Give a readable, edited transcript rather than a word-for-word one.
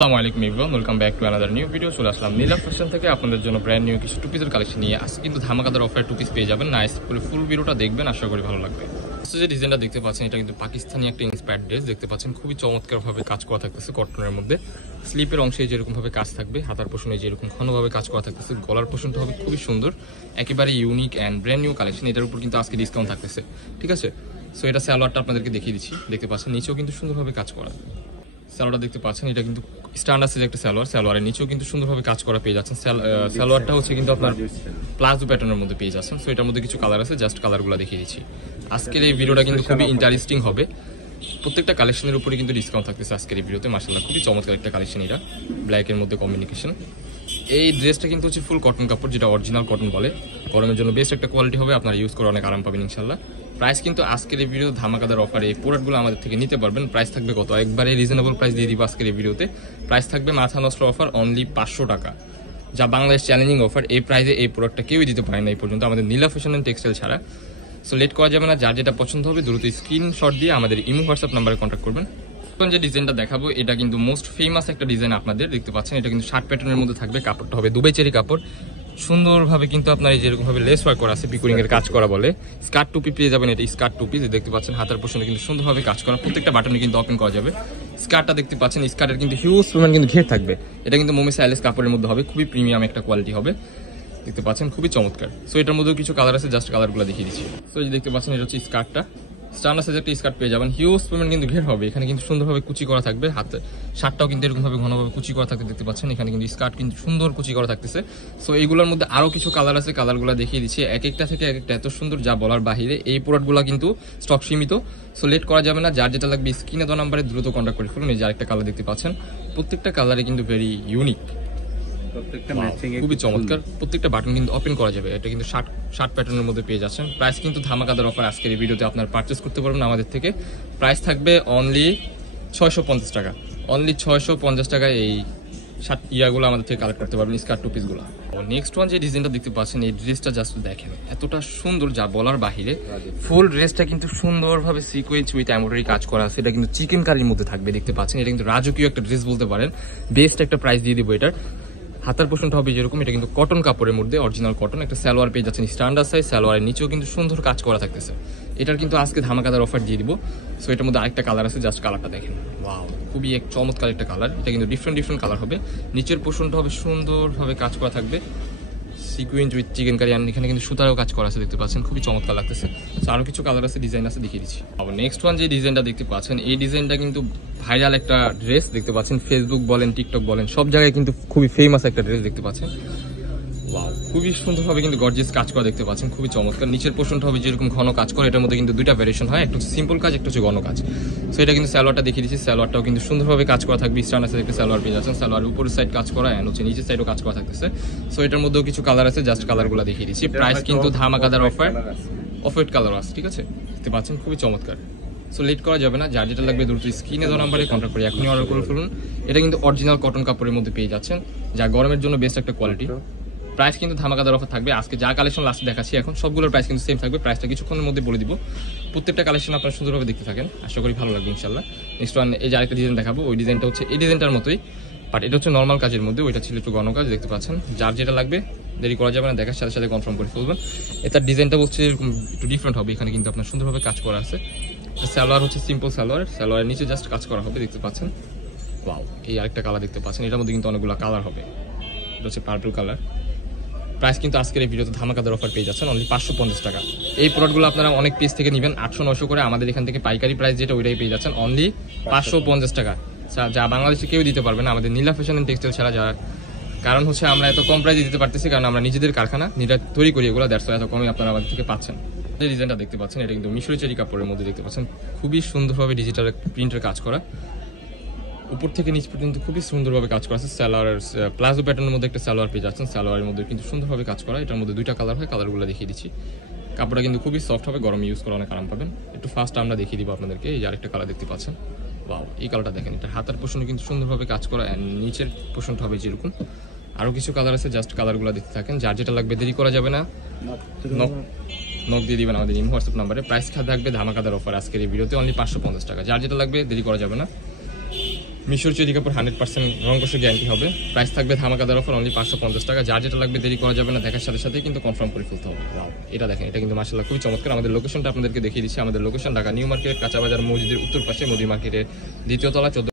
আসসালামু আলাইকুম everyone, welcome back to another new video. চলে আসলাম নীলা ফ্যাশন থেকে আপনাদের জন্য ব্র্যান্ড নিউ কিছু টু পিসের কালেকশন নিয়ে। আজকে কিন্তু ধামাকাদার অফার টু পিস পেয়ে যাবেন। নাইস করে ফুল ভিডিওটা দেখবেন, আশা করি ভালো লাগবে। যে ডিজাইনটা দেখতে পাচ্ছেন এটা কিন্তু পাকিস্তানি একটা ইন্সপায়ার্ড ড্রেস দেখতে পাচ্ছেন, খুবই চমৎকারভাবে কাজ করা থাকতেছে কটনের মধ্যে। স্লিপের অংশে যেরকম ভাবে কাজ থাকবে, হাতার পোষণে যেরকম ঘনভাবে কাজ করা থাকতেছে, গলার পোষণটা হবে খুবই সুন্দর, একেবারে unique and brand new collection. এটার উপর কিন্তু আজকে ডিসকাউন্ট থাকতেছে, ঠিক আছে। সো এটা সালোয়ারটা আপনাদেরকে দেখিয়ে দিচ্ছি, দেখতে পাচ্ছেন নিচেও কিন্তু সুন্দরভাবে কাজ করা। সালোয়ারটা দেখতে পাচ্ছেন, এটা কিন্তু স্ট্যান্ডার্ড সাইজের একটা সালোয়ার। সালোয়ারের নিচেও কিন্তু সুন্দরভাবে কাজ করা পেয়ে যাচ্ছেন। সালোয়ারটা হচ্ছে কিন্তু আপনার প্লাজো প্যাটার্নের মধ্যে পেয়ে যাচ্ছেন। সো এটার মধ্যে কিছু কালার আছে, জাস্ট কালারগুলো দেখিয়ে দিচ্ছি। আজকের এই ভিডিওটা কিন্তু খুবই ইন্টারেস্টিং হবে। প্রত্যেকটা কালেকশনের উপরে কিন্তু ডিসকাউন্ট থাকতেছে আজকের এই ভিডিওতে। মাশাআল্লাহ খুবই চমৎকার একটা কালেকশন, এটা ব্ল্যাকের মধ্যে কম্বিনেশন। এই ড্রেসটা কিন্তু হচ্ছে ফুল কটন কাপড়, যেটা অরিজিনাল কটন বলে। গরমের জন্য বেস্ট একটা কোয়ালিটি হবে, আপনারা ইউজ করে অনেক আরাম পাবেন ইনশাল্লাহ। প্রাইস কিন্তু আজকের এই ভিডিও ধামাকাদার অফারে এই প্রোডাক্টগুলো আমাদের থেকে নিতে পারবেন। প্রাইস থাকবে কত, একবারে রিজনেবল প্রাইস দিয়ে দিব আজকের এই ভিডিওতে। প্রাইস থাকবে মাথা নষ্ট অফার, অনলি 500 টাকা, যা বাংলাদেশ চ্যালেঞ্জিং অফার। এই প্রাইসে এই প্রোডাক্টটা কেউই দিতে পারে না এই পর্যন্ত, আমাদের নীলা ফ্যাশন অ্যান্ড টেক্সটাইল ছাড়া। সো লেট করা যাবে না, যার যেটা পছন্দ হবে দ্রুত স্ক্রিনশট দিয়ে আমাদের ইমো হোয়াটসঅ্যাপ নাম্বারে কন্ট্যাক্ট করবেন। এখন যে ডিজাইনটা দেখাবো এটা কিন্তু মোস্ট ফেমাস একটা ডিজাইন আপনাদের দেখতে পাচ্ছেন। এটা কিন্তু শার্ট প্যাটার্নের মধ্যে থাকবে, কাপড়টা হবে দুবাই চেরি কাপড়। সুন্দরভাবে কিন্তু আপনার এই যেরকম ভাবে লেস ওয়ার্ক করা আছে, পিকোরিং এর কাজ করা বলে। স্কার্ট টুপি পেয়ে যাবেন, এটা স্কার্ট টুপি দেখতে পাচ্ছেন। হাতার পোষণে কিন্তু সুন্দরভাবে কাজ করা, প্রত্যেকটা বাটনে কিন্তু ওপেন করা যাবে। স্কার্টটা দেখতে পাচ্ছেন, স্কার্টের কিন্তু হিউজ পরিমাণ কিন্তু ঘের থাকবে। এটা কিন্তু মোমি সাইলেস কাপড়ের মধ্যে হবে, খুবই প্রিমিয়াম একটা কোয়ালিটি হবে, দেখতে পাচ্ছেন খুবই চমৎকার। সো এটার মধ্যেও কিছু কালার আছে, জাস্ট কালারগুলো দেখিয়ে দিচ্ছি। সো এই দেখতে পাচ্ছেন, এটা হচ্ছে স্কার্টটা, স্ট্যান্ডার্ড সাইজের একটা স্কার্ট পেয়ে যাবেন। হিউজ পরিমাণ কিন্তু ঘের হবে, এখানে কিন্তু সুন্দরভাবে কুচি করা থাকবে। হাতে শার্টটাও কিন্তু এরকম ভাবে ঘনভাবে কুচি করা থাকতে দেখতে পাচ্ছেন। এখানে কিন্তু স্কার্ট কিন্তু সুন্দর কুচি করা থাকতেছে। সো এইগুলোর মধ্যে আরো কিছু কালার আছে, কালারগুলো দেখিয়ে দিচ্ছি। এক একটা থেকে এক একটা এত সুন্দর, যা বলার বাহিরে। এই প্রোডাক্টগুলো কিন্তু স্টক সীমিত, সো লেট করা যাবে না। যার যেটা লাগবে স্ক্রিনে দেওয়া নাম্বারে দ্রুত কন্ট্যাক্ট করে ফেলুন। এই যে আরেকটা কালার দেখতে পাচ্ছেন, প্রত্যেকটা কালারে কিন্তু ভেরি ইউনিক, খুবই চমৎকার। প্রত্যেকটা বাটন কিন্তু ওপেন করা যাবে। এটা কিন্তু শার্ট প্যাটার্নের মধ্যে পেয়ে যাচ্ছেন। প্রাইস কিন্তু ধামাকাদার অফার, আজকের এই ভিডিওতে আপনারা পারচেস করতে পারবেন আমাদের থেকে। প্রাইস থাকবে অনলি 650 টাকা, অনলি 650 টাকায় এই ইয়াগুলো আমাদের থেকে কালেক্ট করতে পারবেন, স্কার্ট টু পিসগুলো। নেক্সট ওয়ান যে ডিজাইনটা দেখতে পাচ্ছেন, এই ড্রেসটা জাস্ট দেখেন, এতটা সুন্দর যা বলার বাহিরে। ফুল ড্রেসটা কিন্তু সুন্দরভাবে সিকোয়েন্স উইথ এমব্রয়ডারি কাজ করা আছে। এটা কিন্তু চিকেন কারির মধ্যে থাকবে, দেখতে পাচ্ছেন। এটা কিন্তু রাজকীয় একটা ড্রেস বলতে পারেন। বেস্ট একটা প্রাইস দিয়ে দিব এটার। হাতার পোষণটা হবে যেরকম, এটা কিন্তু কটন কাপড়ের মধ্যে, অরিজিনাল কটন। একটা সালোয়ার পেয়ে যাচ্ছেন স্ট্যান্ডার্ড সাইজ, সালোয়ারের নিচেও কিন্তু সুন্দর কাজ করা থাকতেছে। এটার কিন্তু আজকে ধামাকাদার অফার দিয়ে দিব। সো এটার মধ্যে আরেকটা কালার আছে, জাস্ট কালারটা দেখেন, ওয়াও খুবই এক চমৎকার একটা কালার। এটা কিন্তু ডিফারেন্ট কালার হবে। নিচের পোষণটা হবে সুন্দরভাবে কাজ করা থাকবে, সিকুয়েন্স উইথ চিকেন কারি। আর এখানে কিন্তু সুতারও কাজ করা আছে, দেখতে পাচ্ছেন খুবই চমৎকার লাগতেছে। আরো কিছু কালার আছে, ডিজাইন আছে, দেখিয়ে দিচ্ছি। আবার নেক্সট ওয়ান যে ডিজাইনটা দেখতে পাচ্ছেন, এই ডিজাইনটা কিন্তু ভাইরাল একটা ড্রেস দেখতে পাচ্ছেন। ফেসবুক বলেন, টিকটক বলেন, সব জায়গায় কিন্তু খুবই ফেমাস একটা ড্রেস দেখতে পাচ্ছেন। ওয়াও খুবই সুন্দরভাবে কিন্তু গর্জিয়াস কাজ করা দেখতে পাচ্ছেন, খুবই চমৎকার। নিচের পোর্শনটা হবে যেরকম ঘন কাজ করে। এটার মধ্যে কিন্তু দুইটা ভ্যারিয়েশন হয়, একটা হচ্ছে সিম্পল কাজ, একটা হচ্ছে ঘন কাজ। সো এটা কিন্তু সালোয়ারটা দেখিয়ে দিচ্ছি। সালোয়ারটাও কিন্তু সুন্দরভাবে কাজ করা থাকবে, স্ট্যান্ডার্ড সাইজের একটা সালোয়ার পেয়ে যাচ্ছেন। সালোয়ারের উপরের সাইড কাজ করা, এন্ড হচ্ছে নিচের সাইডও কাজ করা থাকতেছে। সো এটার মধ্যেও কিছু কালার আছে, জাস্ট কালারগুলো দেখিয়ে দিচ্ছি। প্রাইস কিন্তু ধামাকাদার অফার, অফ হোয়াইট কালার আছে, ঠিক আছে, দেখতে পাচ্ছেন খুবই চমৎকার। সো লেট করা যাবে না, যার যেটা লাগবে দ্রুত স্ক্রিনে দেওয়া নাম্বারে কন্ট্যাক্ট করে এখনই অর্ডার করে ফেলুন। এটা কিন্তু অরিজিনাল কটন কাপড়ের মধ্যে পেয়ে যাচ্ছেন, যা গরমের জন্য বেস্ট একটা কোয়ালিটি। প্রাইস কিন্তু ধামাকাদার অফার থাকবে। আজকে যা কালেকশন লাস্টে দেখাচ্ছি এখন সবগুলোর প্রাইস কিন্তু সেম থাকবে। প্রাইসটা কিছুক্ষণের মধ্যে বলে দিব। প্রত্যেকটা কালেকশন আপনারা সুন্দরভাবে দেখতে থাকেন, আশা করি ভালো লাগবে ইনশাল্লাহ। নেক্সট ওয়ান এই যে আরেকটা ডিজাইন দেখাবো, ওই ডিজাইনটা হচ্ছে এই ডিজাইনটার মতোই, বাট এটা হচ্ছে নর্মাল কাজের মধ্যে, ওইটা ছিল একটু ঘন কাজ, দেখতে পাচ্ছেন। যার যেটা লাগবে দেরি করা যাবে না, দেখার সাথে সাথে কনফার্ম করে ফেলবেন। এটার ডিজাইনটা হচ্ছে এরকম একটু ডিফারেন্ট হবে। এখানে কিন্তু আপনার সুন্দরভাবে কাজ করা আছে। সালোয়ার হচ্ছে সিম্পল সালোয়ার, সালোয়ারের নিচে জাস্ট কাজ করা হবে, দেখতে পাচ্ছেন। ওয়াও এই আরেকটা কালার দেখতে পাচ্ছেন, এটার মধ্যে কিন্তু অনেকগুলো কালার হবে। এটা হচ্ছে পার্পল কালার। প্রাইস কিন্তু আজকের এই ভিডিওতে ধামাকাদার অফার পেয়ে যাচ্ছেন, অনলি 550 টাকা। এই প্রোডাক্টগুলো আপনারা অনেক পেজ থেকে নেবেন 800-900 করে, আমাদের এখান থেকে পাইকারি প্রাইস যেটা ওইটাই পেয়ে যাচ্ছেন অনলি 550 টাকা, যা বাংলাদেশে কেউ দিতে পারবে না আমাদের নীলা ফ্যাশন এন্ড টেক্সটাইল ছাড়া। যারা কারণ হচ্ছে আমরা এত কম প্রাইসে দিতে পারতেছি, কারণ আমরা নিজেদের কারখানা নিজেরা তৈরি করি এগুলো, দ্যাটস এত কমে আপনারা আমাদের থেকে পাচ্ছেন। যে ডিজাইনটা দেখতে পাচ্ছেন, এটা কিন্তু মিশরি চেরি কাপড়ের মধ্যে দেখতে পাচ্ছেন, খুবই সুন্দরভাবে ডিজিটাল প্রিন্টের কাজ করা। উপর থেকে নিচ পর্যন্ত খুবই সুন্দরভাবে কাজ করা আছে। সালোয়ারের প্লাজো প্যাটার্নের মধ্যে একটা সালোয়ার পেয়ে যাচ্ছেন, সালোয়ারের মধ্যে কিন্তু সুন্দরভাবে কাজ করা। এটার মধ্যে দুইটা কালার হয়, কালারগুলো দেখিয়ে দিচ্ছি। কাপড়টা কিন্তু খুবই সফট হবে, গরমে ইউজ করে অনেক আরাম পাবেন। একটু ফার্স্ট আমরা দেখিয়ে দিব আপনাদেরকে। এই যে আরেকটা কালার দেখতে পাচ্ছেন, ওয়াও এই কালারটা দেখেন। এটা হাতার পোষণে কিন্তু সুন্দরভাবে কাজ করা, অ্যান্ড নিচের পোষণটা হবে যেরকম। আরও কিছু কালার আছে, জাস্ট কালারগুলো দেখতে থাকেন। যার যেটা লাগবে দেরি করা যাবে না, নক দিয়ে দিবেন আমাদের ইমো হোয়াটসঅ্যাপ নাম্বারে। প্রাইস থাকবে ধামাকাদার অফার আজকের এই ভিডিওতে অনলি 550 টাকা। যার যেটা লাগবে দেরি করা যাবে না, মিশর চেরি কাপড় 100% রং কষে গ্যারান্টি হবে। প্রাইস থাকবে ধামাকাদার অফার অনলি 550 টাকা। যার যেটা লাগবে দেরি করা যাবে না, দেখার সাথে সাথেই কিন্তু কনফার্ম করে ফেলতে হবে। ওয়াও, এটা দেখেন, এটা কিন্তু মাশাআল্লাহ খুবই চমৎকার। আমাদের লোকেশনটা আপনাদেরকে দেখিয়ে দিচ্ছি। আমাদের লোকেশন ঢাকা নিউ মার্কেট, কাঁচা বাজার মসজিদের উত্তর পাশে, মোদি মার্কেটের দ্বিতীয় তলা, 14